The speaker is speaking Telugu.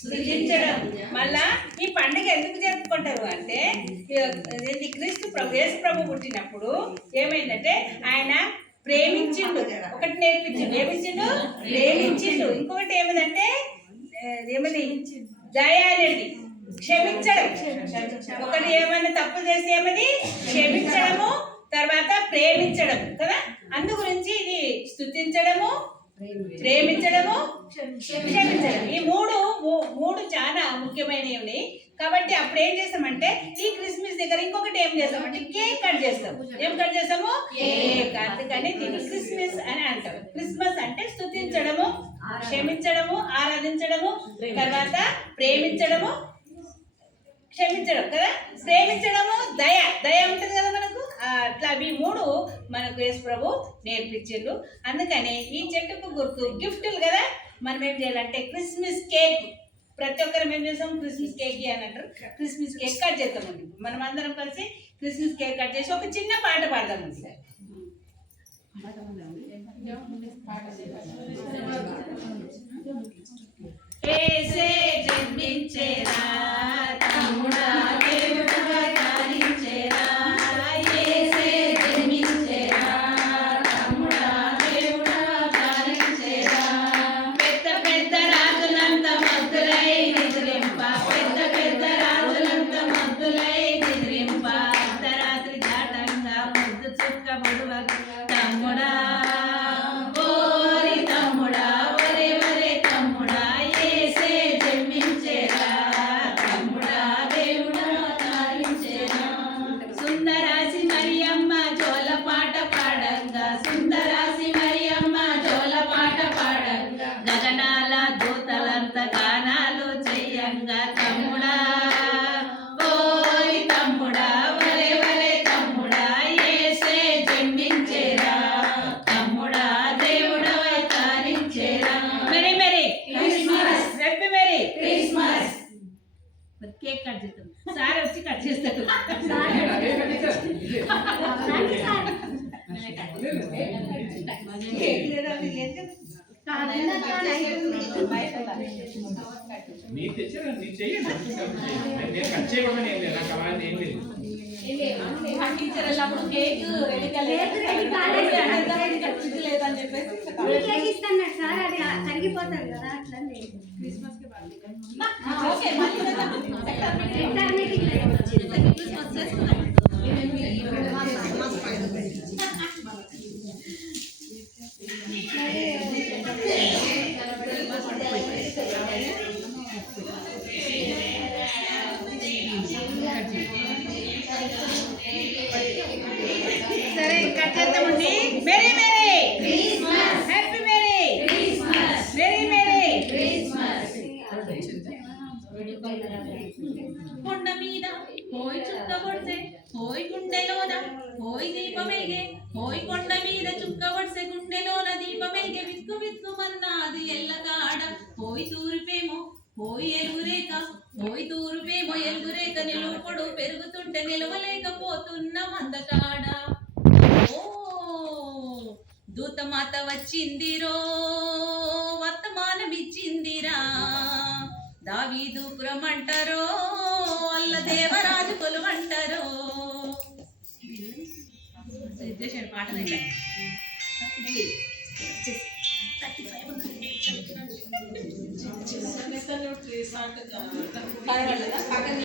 స్తుతించడం. మళ్ళా ఈ పండుగ ఎందుకు జరుపుకుంటారు అంటే క్రీస్తు ప్రభు యేసు ప్రభు పుట్టినప్పుడు ఏమైందంటే ఆయన ప్రేమించిండు, ఒకటి నేర్పించిండు, ప్రేమించిండు. ఇంకొకటి ఏమిటంటే దయ అనేది క్షమించడం. ఒకటి ఏమైనా తప్పు చేసి ఏమని క్షమించడము, తర్వాత ప్రేమించడం కదా. అందు గురించి ఇది స్తుతించడము, ప్రేమించడము, క్షమించడం. ఈ మూడు చాలా ముఖ్యమైనవి. కాబట్టి అప్పుడు ఏం చేస్తామంటే ఈ క్రిస్మస్ దగ్గర ఇంకొకటి ఏం చేస్తామంటే కేక్ కట్ చేస్తాం. ఏం కట్ చేస్తాము? కేక్. అందుకని దీన్ని క్రిస్మస్ అని అంటారు. క్రిస్మస్ అంటే స్తుతించడము, క్షమించడము, ఆరాధించడము, తర్వాత ప్రేమించడము, క్షమించడం కదా. ప్రేమించడము, దయ ఉంటుంది కదా మనకు. అట్లా అవి మూడు మనకు యేసు ప్రభు నేర్పించారు. అందుకని ఈ చెట్టుకు గుర్తు గిఫ్టులు కదా. మనం ఏం చేయాలంటే క్రిస్మస్ కేక్, ప్రతి ఒక్కరు ఏం చేస్తాం? క్రిస్మస్ కేక్ అని అంటారు. క్రిస్మస్ కేక్ కట్ చేస్తామండి. మనం అందరం కలిసి క్రిస్మస్ కేక్ కట్ చేసి ఒక చిన్న పాట పాడదామండి. ఏసే జన్మించేరా తమ్ముడా, దేవుడుగా ధ్యానించేరా. ఏసే జన్మించేరా తమ్ముడా, దేవుడుగా ధ్యానించేరా. పెద్ద పెద్ద రాజులంత మద్దులై నిద్రింప, పెద్ద పెద్ద రాజులంత మద్దులై నిద్రింప. అర్ధరాత్రి దాటంగా ముద్దు చుక్క బొడువ తమ్ముడా, గగనాల దూతలంత గానాలు చెయ్యంగా తమ్ముడా, ఓయ్ తమ్ముడా, వలే వలే తమ్ముడా, యేసే జన్మించేరా తమ్ముడా, దేవుడవై తారించేరా. Merry merry Christmas, happy merry Christmas. Cake cut చేస్తాం. సార్ వచ్చి కట్ చేస్తాడు. మీరు తెచ్చారా? మీరు చేయండి. నేను కట్ చేయకుండా ఏం లేదు, నాకు అవ్వాలి ఏం లేదు. టీచర్ వెళ్ళినప్పుడు కేక్ రెడీ లేదని చెప్పేసి ఇస్తాను సార్, అది కరిగిపోతుంది కదా. అట్లా క్రిస్మస్ కి సరే కట్ చేద్దామండి. Merry merry Christmas, happy merry Christmas, merry merry Christmas. కొండ మీద హోయ్ చుక్క కొడితే హోయ్ గుండెలోన హోయ్ దీపమేగే, హోయ్ కొండ మీద చుక్క కొడితే గుండెలోన దీపమేగే. విక్కు విక్కుమన్నది ఎల్లకాడ హోయ్ తూర్పేమో హోయ్ ఎలుగురేక, హోయ్ తూర్పేమో ఎలుగురేక. నిలుపుడు పెరుగుతుంటే నిలవలేకపోతున్న మందకాడ. ఓ దూతమాత వచ్చిందిరో, వర్తమానమిచ్చిందిరా. దావీదు పురమంటారో, అల్ల దేవరాజు కొలువంటారో. పాటలు